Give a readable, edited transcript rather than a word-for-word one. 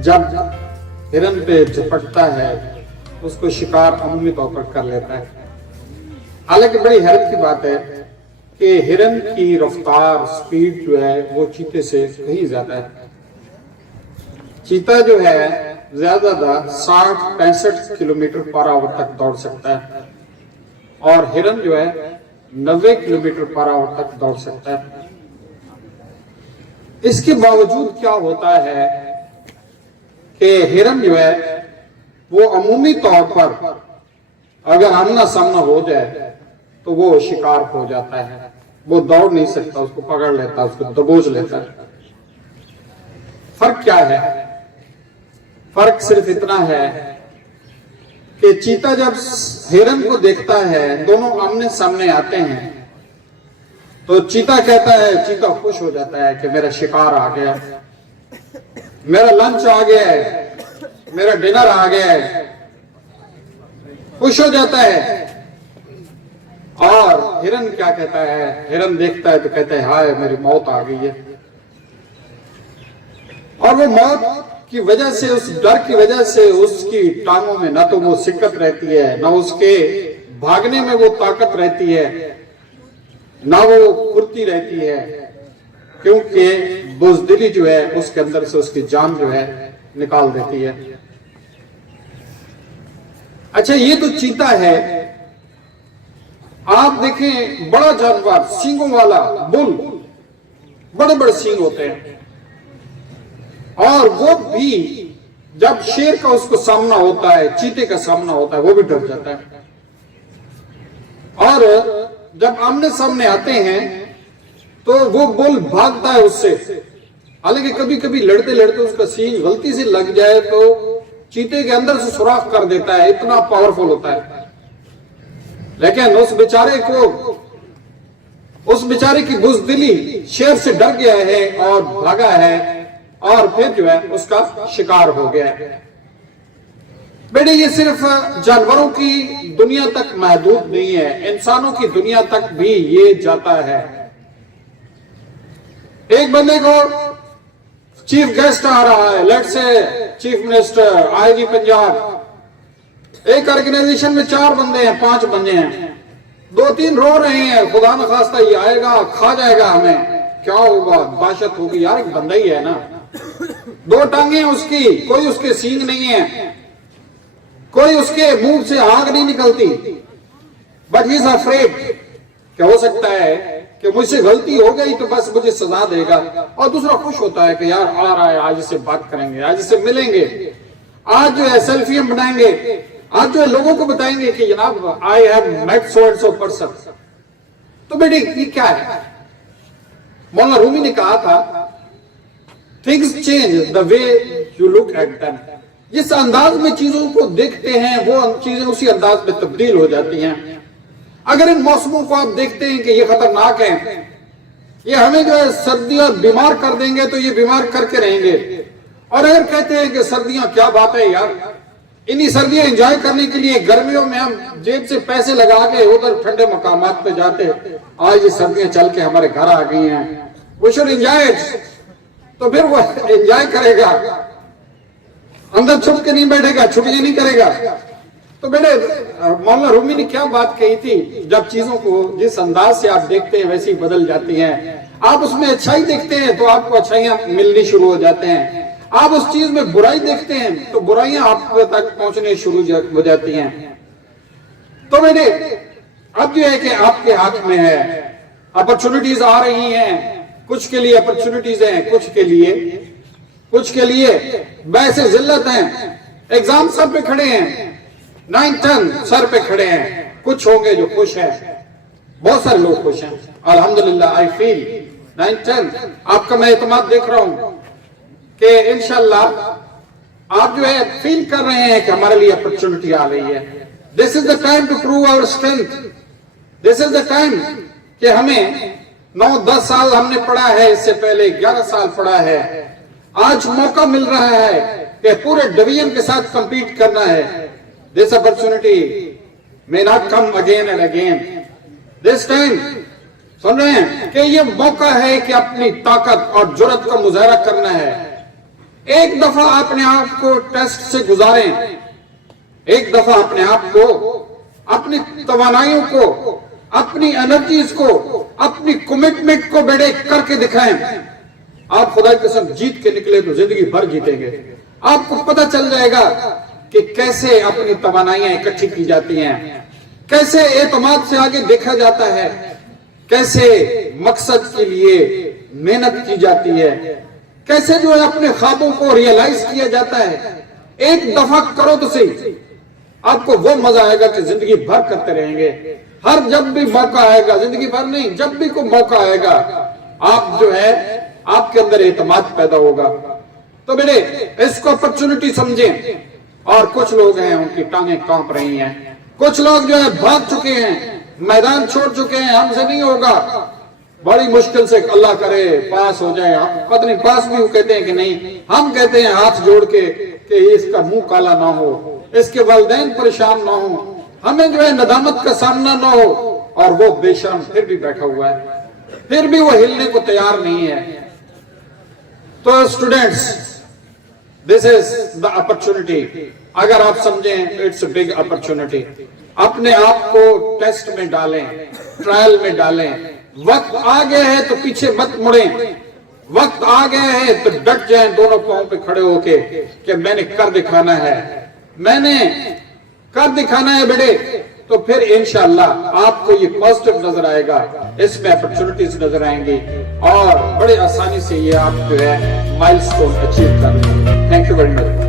जब हिरन पे झपटता है उसको शिकार अमूमी तौर पर कर लेता है। हालांकि बड़ी हैरत की बात है कि हिरन की रफ्तार स्पीड जो है वो चीते से कहीं ज्यादा है। चीता जो है ज्यादा 60-65 किलोमीटर पर आवर तक दौड़ सकता है और हिरन जो है 90 किलोमीटर पर आवर तक दौड़ सकता है। इसके बावजूद क्या होता है कि हिरन जो है वो अमूमी तौर पर अगर आमना सामना हो जाए तो वो शिकार हो जाता है। वो दौड़ नहीं सकता, उसको पकड़ लेता, उसको दबोच लेता है। फर्क क्या है? फर्क सिर्फ इतना है कि चीता जब हिरन को देखता है, दोनों आमने सामने आते हैं, तो चीता कहता है, चीता खुश हो जाता है कि मेरा शिकार आ गया, मेरा लंच आ गया है, मेरा डिनर आ गया है, खुश हो जाता है। और हिरन क्या कहता है? हिरन देखता है तो कहता है हाय मेरी मौत आ गई है। और वो मौत की वजह से, उस डर की वजह से उसकी टांगों में ना तो वो सिकत रहती है, ना उसके भागने में वो ताकत रहती है, ना वो फुर्ती रहती है, क्योंकि बुज़दिली जो है उसके अंदर से उसकी जान जो है निकाल देती है। अच्छा, ये तो चीता है। आप देखें बड़ा जानवर, सींगों वाला बुल, बड़े बड़े सींग होते हैं, और वो भी जब शेर का उसको सामना होता है, चीते का सामना होता है, वो भी डर जाता है। और जब आमने सामने आते हैं तो वो बुल भागता है उससे। हालांकि कभी कभी लड़ते लड़ते उसका सींग गलती से लग जाए तो चीते के अंदर से सुराख कर देता है, इतना पावरफुल होता है। लेकिन उस बेचारे की बुज़दिली शेर से डर गया है और भागा है, और फिर जो है उसका शिकार हो गया है। बेटे, ये सिर्फ जानवरों की दुनिया तक महदूद नहीं है, इंसानों की दुनिया तक भी ये जाता है। एक बंदे को चीफ गेस्ट आ रहा है, let's say chief minister, IG Punjab. एक ऑर्गेनाइजेशन में 4 बंदे हैं, 5 बंदे हैं, 2-3 रो रहे हैं, खुदा न खास्ता ये आएगा खा जाएगा हमें, क्या होगा, दहशत होगी। यार एक बंदा ही है ना, 2 टांगे उसकी, कोई उसके सींग नहीं है, कोई उसके मुंह से आग नहीं निकलती, बट ही इज अफ्रेड। क्या हो सकता है कि मुझसे गलती हो गई तो बस मुझे सजा देगा। और दूसरा खुश होता है कि यार आ रहा है, आज इससे बात करेंगे, आज इससे मिलेंगे, आज जो है सेल्फियां बनाएंगे, आज जो है लोगों को बताएंगे कि जनाब I have met so and so person. तो बेटे ये क्या है? मौलाना रूमी ने कहा था, things change the way you look at them. जिस अंदाज में चीजों को देखते हैं वो चीजें उसी अंदाज में तब्दील हो जाती हैं। अगर इन मौसमों को आप देखते हैं कि ये खतरनाक है, ये हमें जो है सर्दियां बीमार कर देंगे, तो ये बीमार करके रहेंगे। और अगर कहते हैं कि सर्दियां क्या बात है यार, इन्हीं सर्दियां एंजॉय करने के लिए गर्मियों में हम जेब से पैसे लगा के उधर ठंडे मकामात पे जाते, आज ये सर्दियां चल के हमारे घर आ गई हैं, वी शुड एंजॉय इट। तो फिर वो एंजॉय करेगा, अंदर छुप के नहीं बैठेगा, छुट्टियां नहीं करेगा। तो बेटे, मौलाना रूमी ने क्या बात कही थी, जब चीजों को जिस अंदाज से आप देखते हैं वैसी बदल जाती हैं। आप उसमें अच्छाई देखते हैं तो आपको अच्छाइयां मिलनी शुरू हो जाते हैं, आप उस चीज में बुराई देखते हैं तो बुराइयां आप तक पहुंचने शुरू हो जाती हैं। तो बेटे, अब जो है कि आपके हाथ में है, अपॉर्चुनिटीज आ रही हैं, कुछ के लिए अपॉर्चुनिटीज हैं, कुछ के लिए वैसे जिल्लत हैं। एग्जाम सर पे खड़े हैं, 9-10 सर पे खड़े हैं, कुछ होंगे जो खुश हैं, बहुत सारे लोग खुश हैं अल्हम्दुलिल्लाह। आई फील 9-10 आपका मैं एतमाद देख रहा हूं कि इंशाल्लाह आप जो है फील कर रहे हैं कि हमारे लिए अपॉर्चुनिटी आ रही है। This is the time to prove our strength, this is the time कि हमें 9-10 साल हमने पढ़ा है, इससे पहले 11 साल पढ़ा है, आज मौका मिल रहा है कि पूरे डिवीजन के साथ कंपीट करना है। This opportunity may not come again and again, this time सुन रहे हैं कि ये मौका है कि अपनी ताकत और जुर्रत का मुजाहरा करना है। एक दफा अपने आप को टेस्ट से गुजारें, एक दफा अपने आप को, अपनी तवानाइयों को, अपनी एनर्जीज को, अपनी कमिटमेंट को बेड़े करके दिखाएं। आप खुदा की कसम जीत के निकले तो जिंदगी भर जीतेंगे। आपको पता चल जाएगा कि कैसे अपनी तवानाइयां इकट्ठी की जाती हैं, कैसे एतमाद से आगे देखा जाता है, कैसे मकसद के लिए मेहनत की जाती है, कैसे जो है अपने ख्वाबों को रियलाइज किया जाता है। एक दफा करो तो सही, आपको वो मजा आएगा कि जिंदगी भर करते रहेंगे। हर जब भी मौका आएगा, जिंदगी भर नहीं, जब भी कोई मौका आएगा, आप जो है आपके अंदर एतमाद पैदा होगा। तो बेटे इसको अपॉर्चुनिटी समझें। और कुछ लोग हैं उनकी टांगें कांप रही हैं, कुछ लोग जो है भाग चुके हैं, मैदान छोड़ चुके हैं, हमसे नहीं होगा, बड़ी मुश्किल से अल्लाह करे पास हो जाए। हम पता नहीं पास भी कहते हैं कि नहीं, हम कहते हैं हाथ जोड़ के कि इसका मुंह काला ना हो, इसके वालिदैन परेशान ना हो, हमें जो है नदामत का सामना ना हो। और वो बेशर्म फिर भी बैठा हुआ है, फिर भी वो हिलने को तैयार नहीं है। तो students, this is the opportunity. अगर आप समझें इट्स बिग अपॉर्चुनिटी। अपने आप को टेस्ट में डालें, ट्रायल में डालें। वक्त आ गया है तो पीछे मत मुड़ें, वक्त आ गया है तो डट जाएं दोनों पांव पे खड़े होके कि मैंने कर दिखाना है, मैंने कर दिखाना है बेटे। तो फिर इंशाअल्लाह आपको ये पॉजिटिव नजर आएगा, इसमें अपॉर्चुनिटीज नजर आएंगी और बड़े आसानी से ये आप जो है माइलस्टोन अचीव कर लेंगे। Thank you very much.